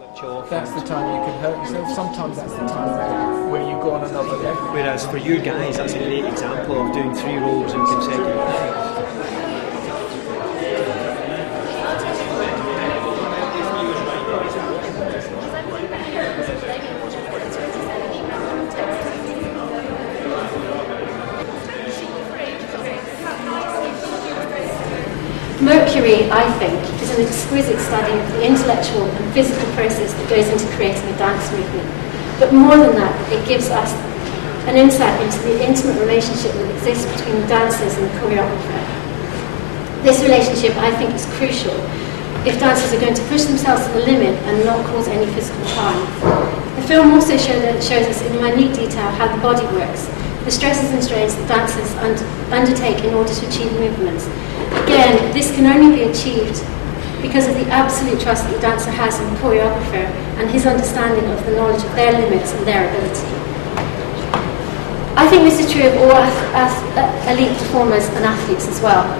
That's the time you can hurt yourself. Sometimes that's the time where you go on another level. Whereas for you guys, that's a great example of doing 3 roles in consecutive days. Mercury, I think, is an exquisite study of the intellectual and physical process that goes into creating a dance movement. But more than that, it gives us an insight into the intimate relationship that exists between the dancers and the choreographer. This relationship, I think, is crucial if dancers are going to push themselves to the limit and not cause any physical harm. The film also shows us in minute detail how the body works, the stresses and strains that dancers undertake in order to achieve movements. Again, this can only be achieved because of the absolute trust that the dancer has in the choreographer and his understanding of the knowledge of their limits and their ability. I think this is true of all elite performers and athletes as well.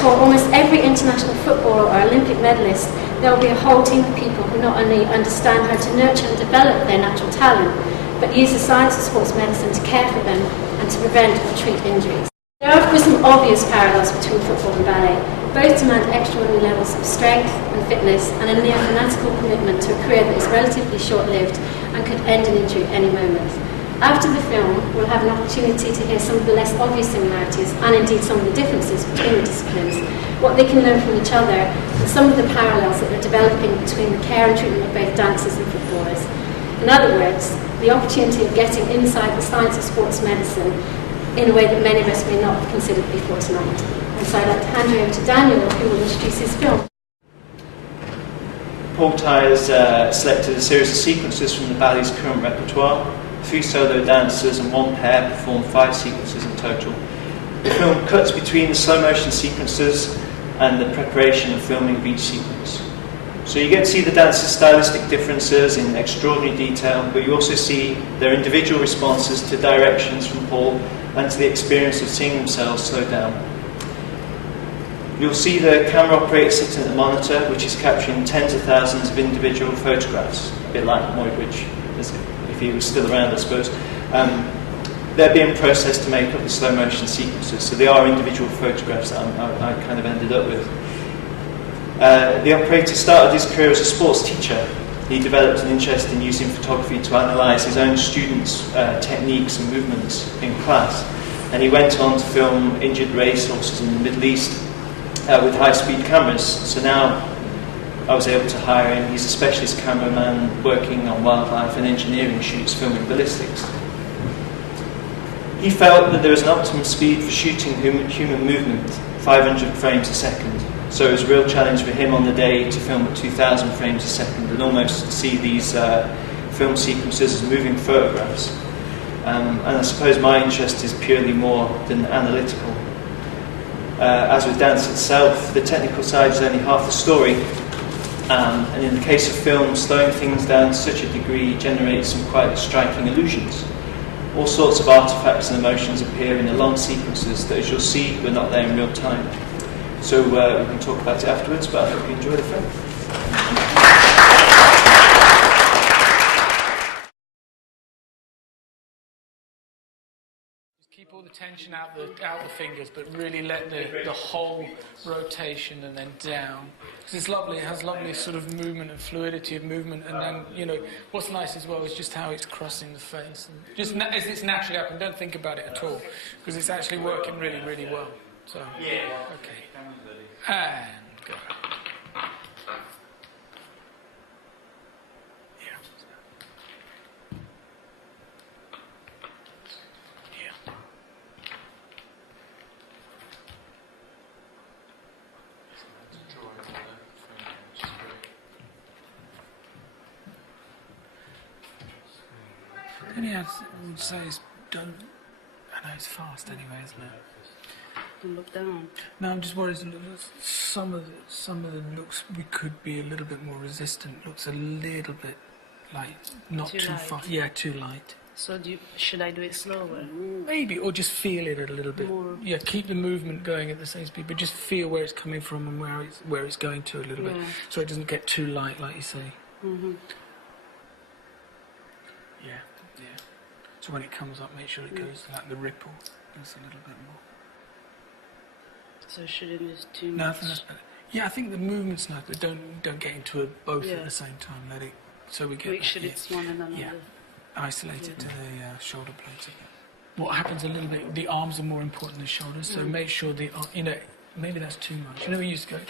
For almost every international footballer or Olympic medalist, there will be a whole team of people who not only understand how to nurture and develop their natural talent, but use the science of sports medicine to care for them and to prevent or treat injuries. There are, of course, some obvious parallels between football and ballet. Both demand extraordinary levels of strength and fitness and a near fanatical commitment to a career that is relatively short-lived and could end in injury at any moment. After the film, we'll have an opportunity to hear some of the less obvious similarities and indeed some of the differences between the disciplines, what they can learn from each other, and some of the parallels that are developing between the care and treatment of both dancers and footballers. In other words, the opportunity of getting inside the science of sports medicine in a way that many of us may not have considered before tonight. And so I'd like to hand you over to Daniel, who will introduce his film. Paul Tyers selected a series of sequences from the ballet's current repertoire. 3 solo dancers and 1 pair perform 5 sequences in total. The film cuts between the slow motion sequences and the preparation and filming of each sequence. So you get to see the dancers' stylistic differences in extraordinary detail, but you also see their individual responses to directions from Paul and to the experience of seeing themselves slow down. You'll see the camera operator sitting at the monitor, which is capturing tens of thousands of individual photographs, a bit like Muybridge, if he was still around, I suppose. They're being processed to make up the slow motion sequences, so they are individual photographs that I kind of ended up with. The operator started his career as a sports teacher. He developed an interest in using photography to analyse his own students' techniques and movements in class. And he went on to film injured racehorses in the Middle East with high-speed cameras. So now I was able to hire him. He's a specialist cameraman working on wildlife and engineering shoots filming ballistics. He felt that there was an optimum speed for shooting human movement, 500 frames a second. So it was a real challenge for him on the day to film at 2,000 frames a second and almost see these film sequences as moving photographs. And I suppose my interest is purely more than analytical. As with dance itself, the technical side is only half the story. And in the case of film, slowing things down to such a degree generates some quite striking illusions. All sorts of artifacts and emotions appear in the long sequences that, as you'll see, were not there in real time. So we can talk about it afterwards, but I hope you enjoy the film. Just keep all the tension out the fingers, but really let the whole rotation and then down. Because it's lovely, it has lovely sort of movement and fluidity of movement, and then, you know, what's nice as well is just how it's crossing the face. And just as it's naturally happening, don't think about it at all, because it's actually working really, really well. So, yeah. Okay. And go. Yeah. Yeah. Any I would say is don't. I know it's fast anyway, isn't it? Don't look down. No, I'm just worried. Some of the looks we could be a little bit more resistant. Looks a little bit like not too far. Yeah, too light. So should I do it slower? Maybe, or just feel it a little bit. More. Yeah, keep the movement going at the same speed, but just feel where it's coming from and where it's going to a little bit, so it doesn't get too light, like you say. Mm-hmm. Yeah, yeah. So when it comes up, make sure it goes like the ripple. Just a little bit more. So shouldn't use too No, I much. think that's better. Yeah, I think the movement's nice, but don't get into it both Yeah. at the same time. Let it so we get Make that, sure yeah. it's one and another. Yeah. Isolate it to the shoulder blades again. What happens a little bit? The arms are more important than the shoulders, so make sure maybe that's too much. You know, we used to go.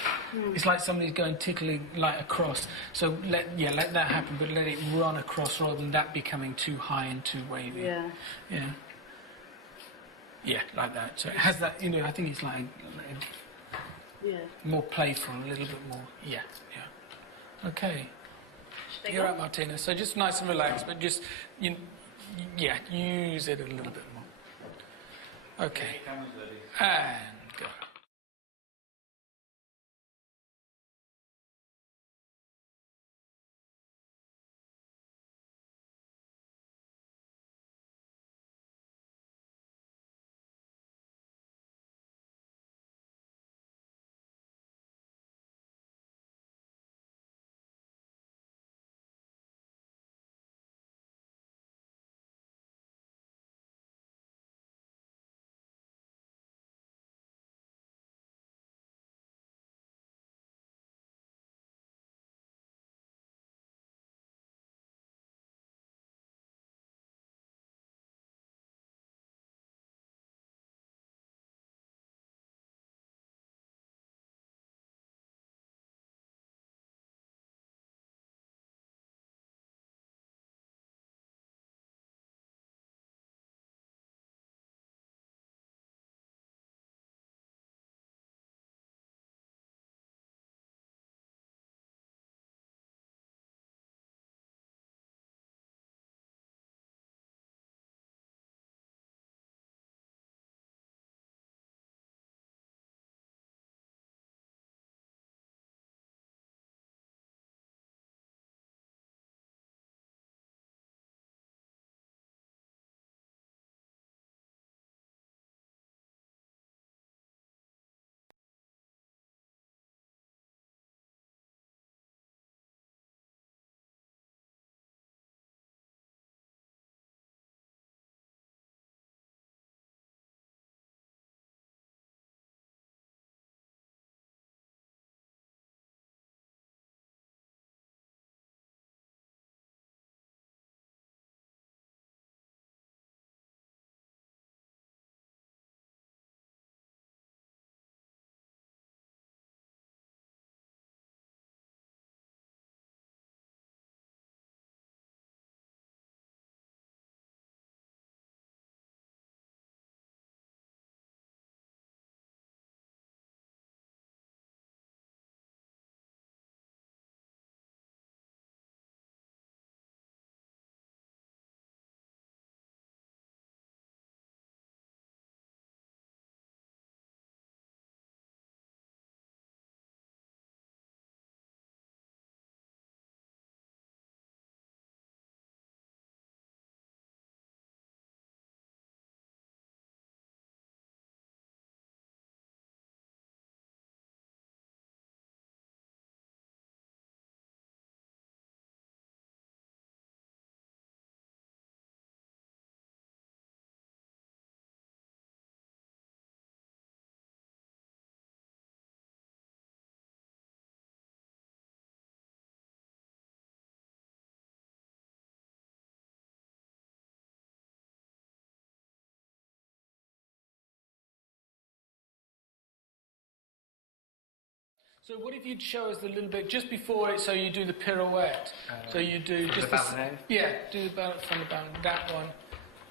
It's like somebody's going tickling like across. So let that happen, but let it run across rather than that becoming too high and too wavy. Yeah. Yeah. Yeah, like that. So it has that. I think it's like Yeah. more playful, a little bit more. Yeah, yeah. Okay. Should I You're go? right, Martina. So just nice and relaxed, but just use it a little bit more. Okay. And go. So what if you'd show us a little bit just before it, so you do the pirouette. So you do from just the the ballet? yeah, do the balance from the balance.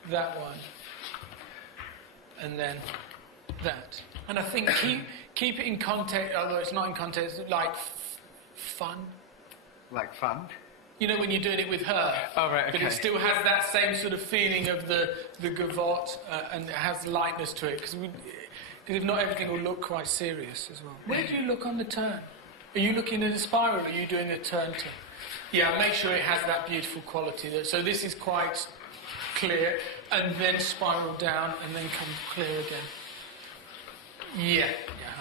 That one, and then that. And I think keep it in context, although it's not in context, like fun. Like fun? You know, when you're doing it with her. Oh, right, But it okay. still has that same sort of feeling of the gavotte, and it has lightness to it. Because if not, everything will look quite serious as well. Where do you look on the turn? Are you looking at a spiral, or are you doing a turn? Yeah, make sure it has that beautiful quality. So this is quite clear, and then spiral down, and then come clear again. Yeah,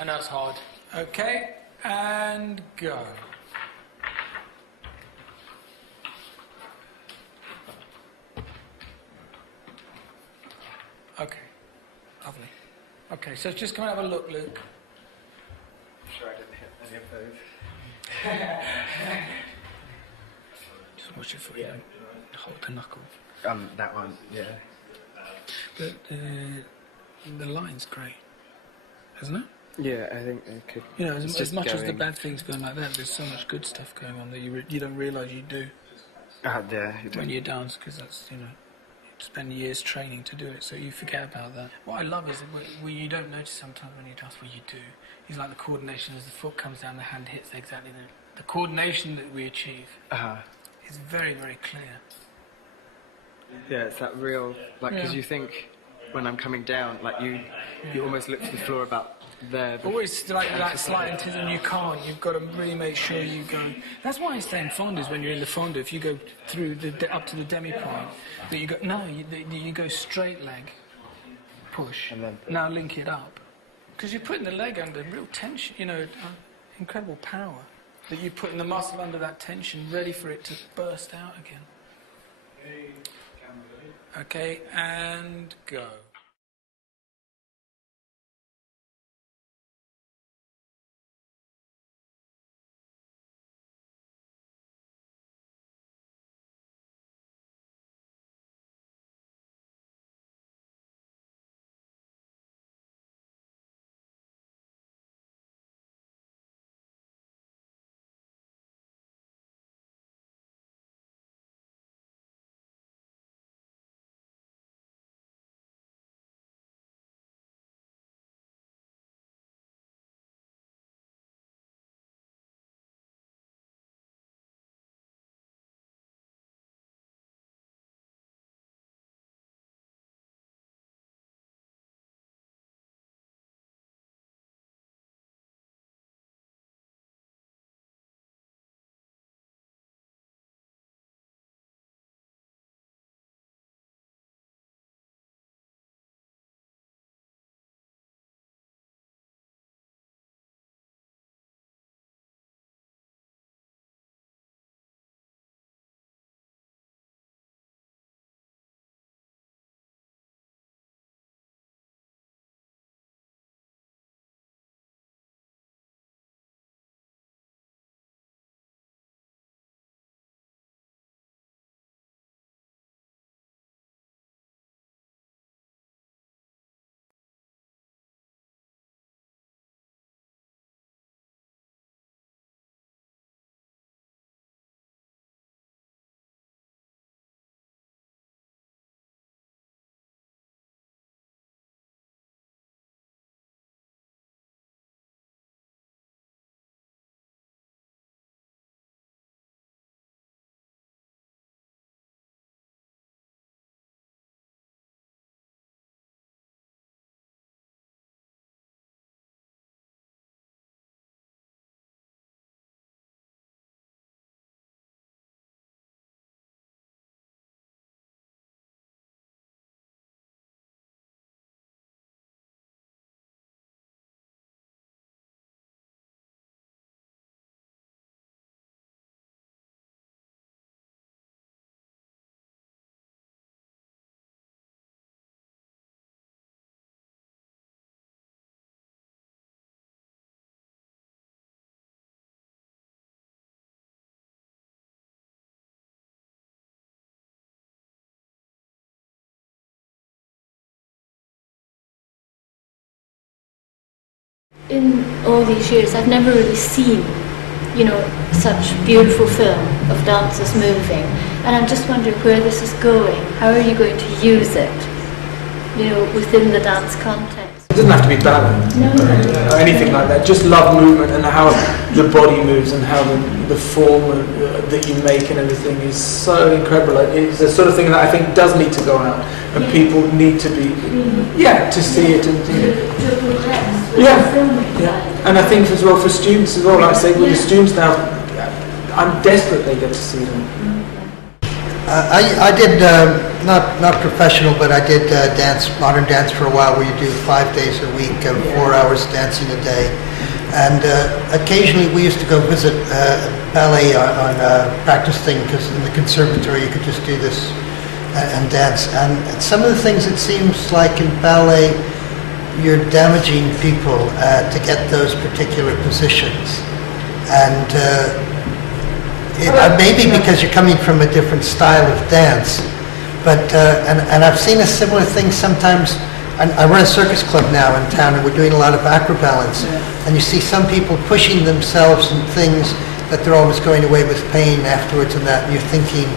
I know it's hard. Okay, and go. Okay, lovely. Okay, so just come and have a look, Luke. I'm sure I didn't hit any of those. Just watch it for you. Hold the knuckle. That one, yeah. But the line's great, isn't it? Yeah, I think it could. You know, it's as just much as the going- bad things going like that, there's so much good stuff going on that you don't realise you do Yeah, you when do. you dance, because that's, you know, you spend years training to do it, so you forget about that. What I love is where you don't notice sometimes when you dance, what you do is like the coordination as the foot comes down, the hand hits exactly the coordination that we achieve is very, very clear. Yeah, it's that real, like, because Yeah. you think when I'm coming down, like you almost look to the floor about there. Always like that slight intent, and you can't. You've got to really make sure you go. That's why I say in fonda is when you're in the fonda, if you go through up to the demi point, that you go you go straight leg, push, And then- now link it up, because you're putting the leg under real tension. You know, incredible power that you're putting the muscle under that tension, ready for it to burst out again. Okay, and go. In all these years, I've never really seen, you know, such beautiful film of dancers moving. And I'm just wondering where this is going. How are you going to use it, you know, within the dance context? It doesn't have to be ballet or anything like that. Just love movement and how the body moves and how the form that you make and everything is so incredible. It's the sort of thing that I think does need to go out and people need to be, to see it and And I think as well for students as well, like I say, with the students now, I'm desperate they get to see them. I did, not professional, but I did modern dance for a while where you do 5 days a week, 4 hours dancing a day. And occasionally we used to go visit ballet on practice thing because in the conservatory you could just do this. and dance. And some of the things, it seems like in ballet, you're damaging people to get those particular positions. And maybe because you're coming from a different style of dance. But and I've seen a similar thing sometimes. I run a circus club now in town, and we're doing a lot of acrobalance. And you see some people pushing themselves in things that they're always going away with pain afterwards and that. And you're thinking,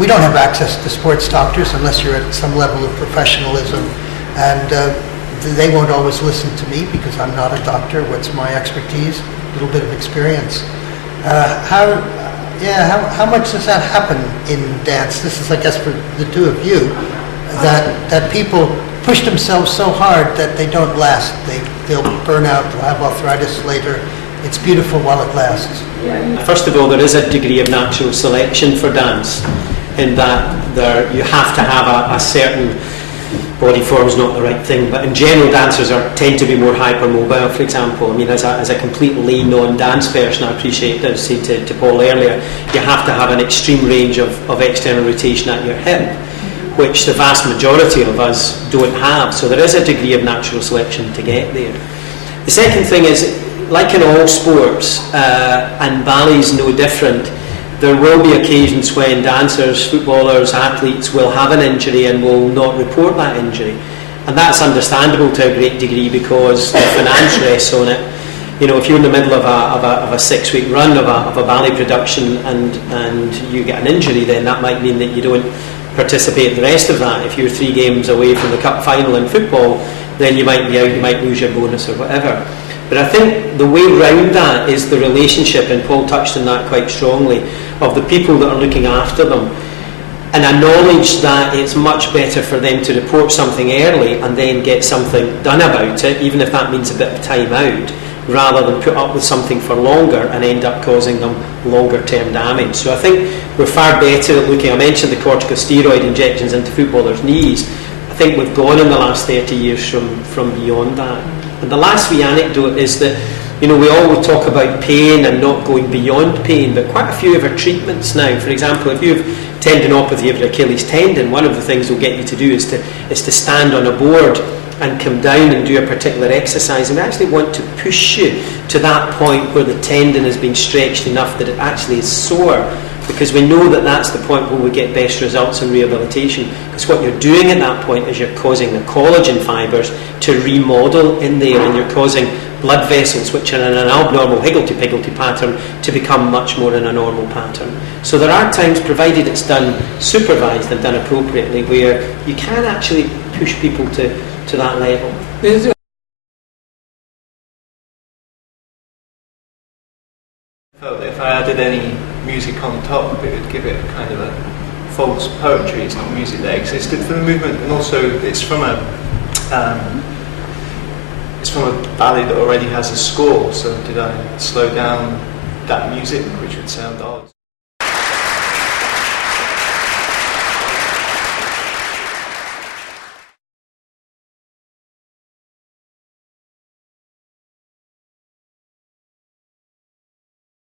we don't have access to sports doctors unless you're at some level of professionalism. And they won't always listen to me because I'm not a doctor. What's my expertise? A little bit of experience. How much does that happen in dance? This is, I guess, for the two of you, that people push themselves so hard that they don't last. They'll burn out, they'll have arthritis later. It's beautiful while it lasts. First of all, there is a degree of natural selection for dance, in that you have to have a certain body form is not the right thing, but in general dancers tend to be more hypermobile, for example. I mean, as a complete lay non-dance person, I appreciate, as I said to Paul earlier, you have to have an extreme range of external rotation at your hip, which the vast majority of us don't have. So there is a degree of natural selection to get there. The second thing is, like in all sports, and ballet's no different, there will be occasions when dancers, footballers, athletes will have an injury and will not report that injury. And that's understandable to a great degree because the finance rests on it. You know, if you're in the middle of a 6-week run of a ballet production and you get an injury, then that might mean that you don't participate in the rest of that. If you're 3 games away from the cup final in football, then you might be out, you might lose your bonus or whatever. But I think the way round that is the relationship, and Paul touched on that quite strongly, of the people that are looking after them, and a knowledge that it's much better for them to report something early and then get something done about it, even if that means a bit of time out, rather than put up with something for longer and end up causing them longer term damage. So I think we're far better at looking. I mentioned the corticosteroid injections into footballers' knees. I think we've gone in the last 30 years from beyond that. And the last wee anecdote is that, you know, we always talk about pain and not going beyond pain, but quite a few of our treatments now, for example, if you have tendinopathy of your Achilles tendon, one of the things we'll get you to do is to stand on a board and come down and do a particular exercise, and we actually want to push you to that point where the tendon has been stretched enough that it actually is sore, because we know that that's the point where we get best results in rehabilitation, because what you're doing at that point is you're causing the collagen fibres to remodel in there, and you're causing blood vessels, which are in an abnormal higgledy-piggledy pattern, to become much more in a normal pattern. So there are times, provided it's done supervised and done appropriately, where you can actually push people to that level. If I added any music on top, it would give it a kind of a false poetry. It's not music that existed for the movement, and also it's from a ballet that already has a score. So did I slow down that music, which would sound odd?